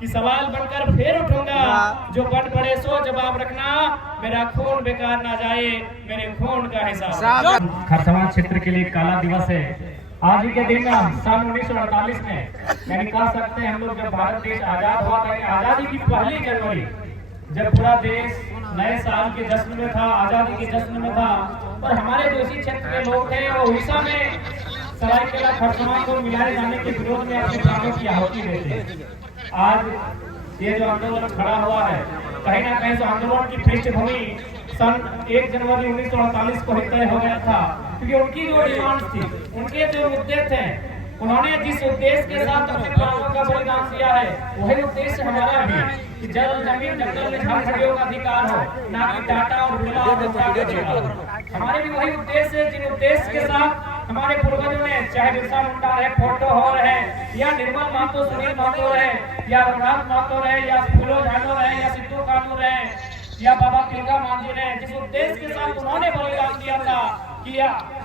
कि सवाल बनकर फिर उठूंगा, जो बन पड़े सो जवाब रखना, मेरा खून बेकार ना जाए, मेरे खून का हिसाब। खरसवां क्षेत्र के लिए काला दिवस है। आज ही के दिन सन 1948 में, यानी कह सकते हैं हम लोग जब भारत देश आजाद हुआ था, आजादी की पहली जनवरी, जब पूरा देश नए साल के जश्न में था, आजादी के जश्न में था, और हमारे जो इसी क्षेत्र के लोग थे वो उड़ीसा में सरायकेला खरसवां को मिलाए जाने के विरोध में अपने प्राणों की आहुति देते। आज ये जो आंदोलन खड़ा हुआ है, कहीं ना कहीं तो आंदोलन की पृष्ठभूमि सन 1 जनवरी 1948 को ही तय हो गया था, क्योंकि उनकी जो डिमांड थी, उनके जो मुद्दे थे, उन्होंने जिस उद्देश्य के साथ अपने प्राणों का बलिदान दिया है, वही उद्देश्य हमारा भी, कि जल जमीन जंगल में हर जीवों का अधिकार हो, ना कि टाटा और बिरला और गुप्ता का अधिकार। हमारे भी वही उद्देश्य है, जिन उद्देश्य के साथ हमारे पूर्वजों ने, चाहे बिरसा मुंडा रहे, फोटो हो रहे, या निर्मल महतो, सुनील महतो रहे, या रघुनाथ महतो रहे, या फूलो झानो रहे, या सिद्धू कानू रहे, या बाबा तिलका मांझी रहे, जिस उद्देश्य के साथ उन्होंने बलिदान दिया था कि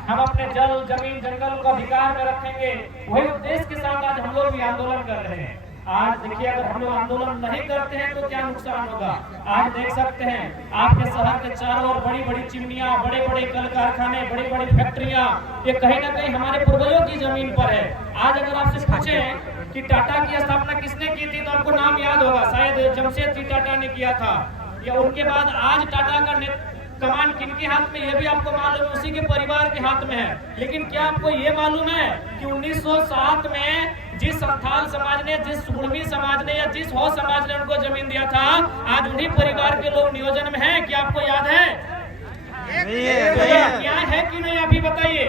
हम अपने जल जमीन जंगल को अधिकार में रखेंगे, वही उद्देश्य के साथ आज हम लोग भी आंदोलन कर रहे हैं। आज देखिए, अगर हम लोग आंदोलन नहीं करते हैं तो क्या नुकसान होगा। आज देख सकते हैं आपके शहर के चारों ओर बड़ी बड़ी चिमनियां, बड़े बड़े कल कारखाने, बड़ी बड़ी फैक्ट्रियां, ये कहीं ना कहीं हमारे पूर्वजों की जमीन पर है। आज अगर आपसे पूछें कि टाटा की स्थापना किसने की थी, तो आपको नाम याद होगा, शायद जमशेदजी टाटा ने किया था, या उनके बाद आज टाटा का कमान किनके हाथ में, यह भी आपको मालूम है, उसी के परिवार के हाथ में है। लेकिन क्या आपको ये मालूम है कि 1907 में जिस संथाल समाज ने, जिस कुर्मी समाज ने, या जिस हो समाज ने उनको जमीन दिया था, आज उन्हीं परिवार के लोग नियोजन में हैं? क्या आपको याद है? क्या है कि नहीं, अभी बताइए।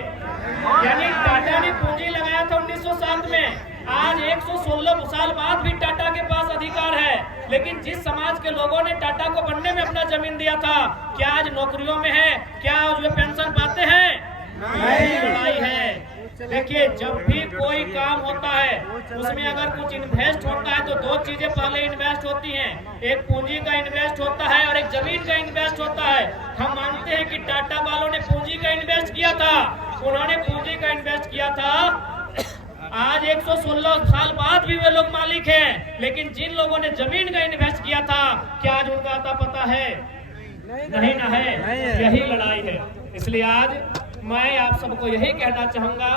यानी टाटा ने पूंजी लगाया था 1907 में, आज 116 साल बाद भी टाटा के पास अधिकार है। लेकिन जिस समाज के लोगों ने टाटा को बनने में अपना जमीन दिया था, क्या आज नौकरियों में है? क्या आज वे पेंशन पाते हैं? नहीं, लड़ाई है। देखिए, जब भी कोई काम होता है, उसमें अगर कुछ इन्वेस्ट होता है तो दो चीजें पहले इन्वेस्ट होती हैं, एक पूंजी का इन्वेस्ट होता है और एक जमीन का इन्वेस्ट होता है। हम मानते हैं कि टाटा वालों ने पूंजी का इन्वेस्ट किया था, उन्होंने पूंजी का इन्वेस्ट किया था। आज 116 साल बाद भी वे लोग मालिक हैं, लेकिन जिन लोगों ने जमीन का इन्वेस्ट किया था, क्या आज उनका आता पता है? नहीं ना है। यही लड़ाई है। इसलिए आज मैं आप सबको यही कहना चाहूंगा,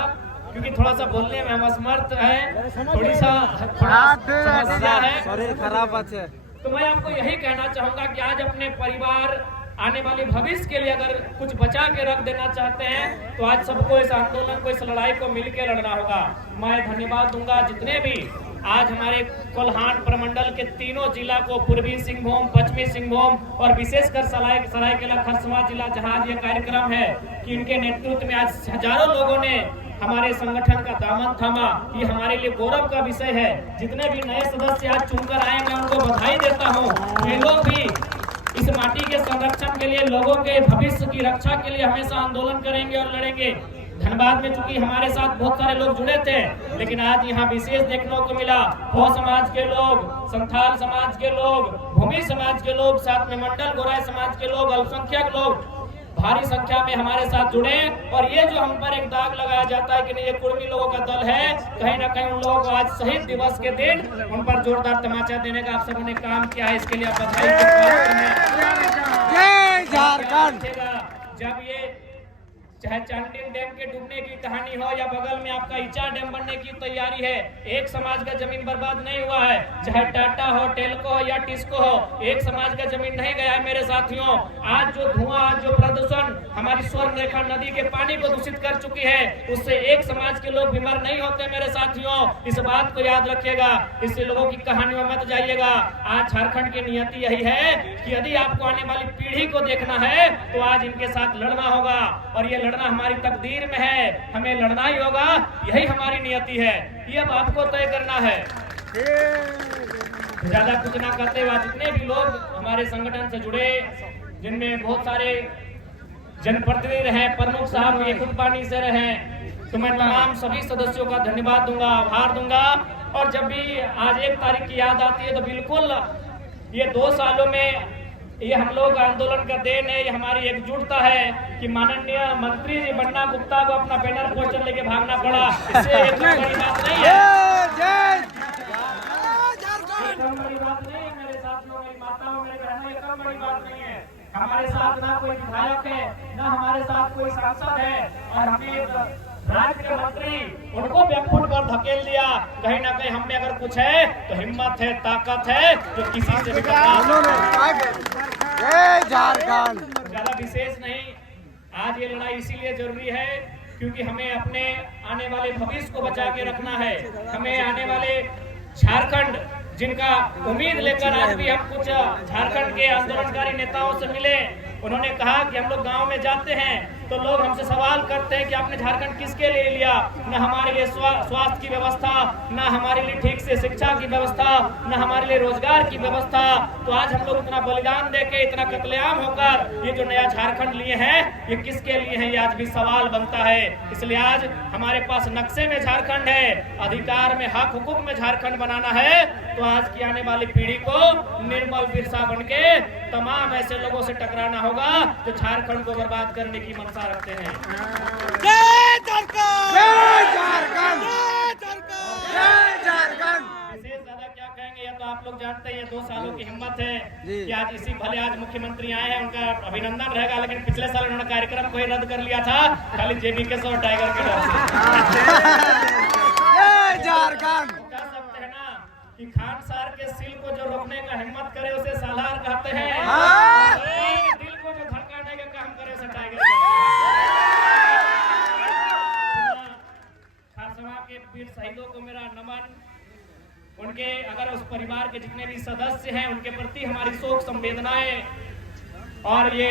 क्योंकि थोड़ा सा बोलने में हम असमर्थ है, थोड़ी सा समस्या है, खराब है, तो मैं आपको यही कहना चाहूंगा कि आज अपने परिवार, आने वाले भविष्य के लिए अगर कुछ बचा के रख देना चाहते हैं, तो आज सबको इस आंदोलन को, इस लड़ाई को मिलकर लड़ना होगा। मैं धन्यवाद दूंगा जितने भी आज हमारे कोल्हान प्रमंडल के तीनों जिला को, पूर्वी सिंहभूम, पश्चिमी सिंहभूम और विशेषकर सरायकेला खरसवां जिला, जहां यह कार्यक्रम है, कि इनके नेतृत्व में आज हजारों लोगों ने हमारे संगठन का दामन थामा। ये हमारे लिए गौरव का विषय है। जितने भी नए सदस्य आज चुनकर आए, मैं उनको बधाई देता हूँ। ये लोग भी इस माटी के संरक्षण के लिए, लोगों के भविष्य की रक्षा के लिए हमेशा आंदोलन करेंगे और लड़ेंगे। धनबाद में चूंकि हमारे साथ बहुत सारे लोग जुड़े थे, लेकिन आज यहाँ विशेष देखने को मिला, हो समाज के लोग, संथाल समाज के लोग, भूमि समाज के लोग, साथ में मंडल गोराई समाज के लोग, अल्पसंख्यक लोग भारी संख्या में हमारे साथ जुड़े। और ये जो हम पर एक दाग लगाया जाता है कि नहीं, ये कुर्मी लोगों का दल है, कहीं ना कहीं उन लोगों को आज शहीद दिवस के दिन उन पर जोरदार तमाचा देने का आप सबों ने काम किया है, इसके लिए आप बधाई। जय झारखंड। जब ये चाहे चांडिल डैम के डूबने की कहानी हो, या बगल में आपका इचा डैम बनने की तैयारी है, एक समाज का जमीन बर्बाद नहीं हुआ है। चाहे टाटा हो, टेल्को हो या टिस्को हो, एक समाज का जमीन नहीं गया है मेरे साथियों। आज जो धुआं, आज जो प्रदूषण हमारी स्वर्ण रेखा नदी के पानी को दूषित कर चुकी है, उससे एक समाज के लोग बीमार नहीं होते मेरे साथियों। इस बात को याद रखिएगा, इससे लोगों की कहानियों में मत जाइएगा। आज झारखंड की नियति यही है कि यदि आपको आने वाली पीढ़ी को देखना है, तो आज इनके साथ लड़ना होगा, और ये लड़ना हमारी तकदीर में है, हमें लड़ना ही होगा, यही हमारी नियति है। ये अब आपको तय करना है। ज्यादा कुछ ना करते हुए, जितने भी लोग हमारे संगठन से जुड़े, जिनमें बहुत सारे जनप्रतिनिधि रहे, प्रमुख साहब ये खुद पानी से रहे, तो मैं तमाम सभी सदस्यों का धन्यवाद दूंगा, आभार दूंगा। और जब भी आज 1 तारीख की याद आती है, तो बिल्कुल ये 2 सालों में ये हम लोग आंदोलन का देन है, ये हमारी एकजुटता है कि माननीय मंत्री जी बन्ना गुप्ता को अपना बैनर पोस्टर लेके भागना पड़ा। इससे एक बड़ी बात नहीं है। कम बड़ी बात नहीं है मेरे साथियों, मेरी माताओं, मेरे बहनों, ये कम बड़ी बात नहीं है। हमारे साथ ना कोई विधायक है, ना हमारे साथ कोई सांसद है, और हमें एक राज्य के मंत्री उनको बेखुद कर धकेल दिया। कहीं ना कहीं हम में अगर कुछ है तो हिम्मत है, ताकत है, जो किसी से भी जय झारखंड। ज्यादा विशेष नहीं। आज ये लड़ाई इसीलिए जरूरी है क्योंकि हमें अपने आने वाले भविष्य को बचा के रखना है। हमें आने वाले झारखंड जिनका उम्मीद लेकर आज भी हम कुछ झारखंड के आंदोलनकारी नेताओं से मिले, उन्होंने कहा कि हम लोग गांव में जाते हैं तो लोग हमसे सवाल करते हैं कि आपने झारखंड किसके लिए लिया? न हमारे लिए स्वास्थ्य की व्यवस्था, न हमारे लिए ठीक से शिक्षा की व्यवस्था, न हमारे लिए रोजगार की व्यवस्था। तो आज हम लोग इतना बलिदान देके, इतना कत्लेआम होकर ये जो नया झारखंड लिए हैं, ये किसके लिए है? ये आज भी सवाल बनता है। इसलिए आज हमारे पास नक्शे में झारखंड है, अधिकार में, हक हुकूक में झारखंड बनाना है। तो आज की आने वाली पीढ़ी को निर्मल बिरसा बनके तमाम ऐसे लोगों से टकराना होगा जो झारखंड को बर्बाद करने की मंशा रखते हैं। जय झारखंड, जय झारखंड, जय झारखंड। विशेष ज्यादा क्या कहेंगे, या तो आप लोग जानते हैं, ये 2 सालों की हिम्मत है जी। कि आज इसी भले आज मुख्यमंत्री आए हैं, उनका अभिनंदन रहेगा, लेकिन पिछले साल उन्होंने कार्यक्रम को ही रद्द कर लिया था, खाली जेबीके और टाइगर के डर से। जय झारखंड। कह सकते हैं ना कि खान सार के सिल को जो रोकने का हिम्मत करे उसे सालार कहते हैं, हाँ। और दिल को जो धड़काने का काम करे उसे टाइगर। खारसभा के वीर शहीदों को मेरा नमन। उनके अगर उस परिवार के जितने भी सदस्य हैं उनके प्रति हमारी शोक संवेदनाएं। और ये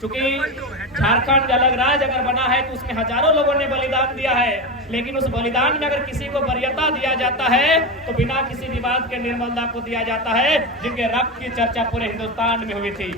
चूंकि झारखंड अलग राज्य अगर बना है तो उसमें हजारों लोगों ने बलिदान दिया है, लेकिन उस बलिदान में अगर किसी को वरीयता दिया जाता है तो बिना किसी विवाद के निर्मलता को दिया जाता है, जिनके रक्त की चर्चा पूरे हिंदुस्तान में हुई थी।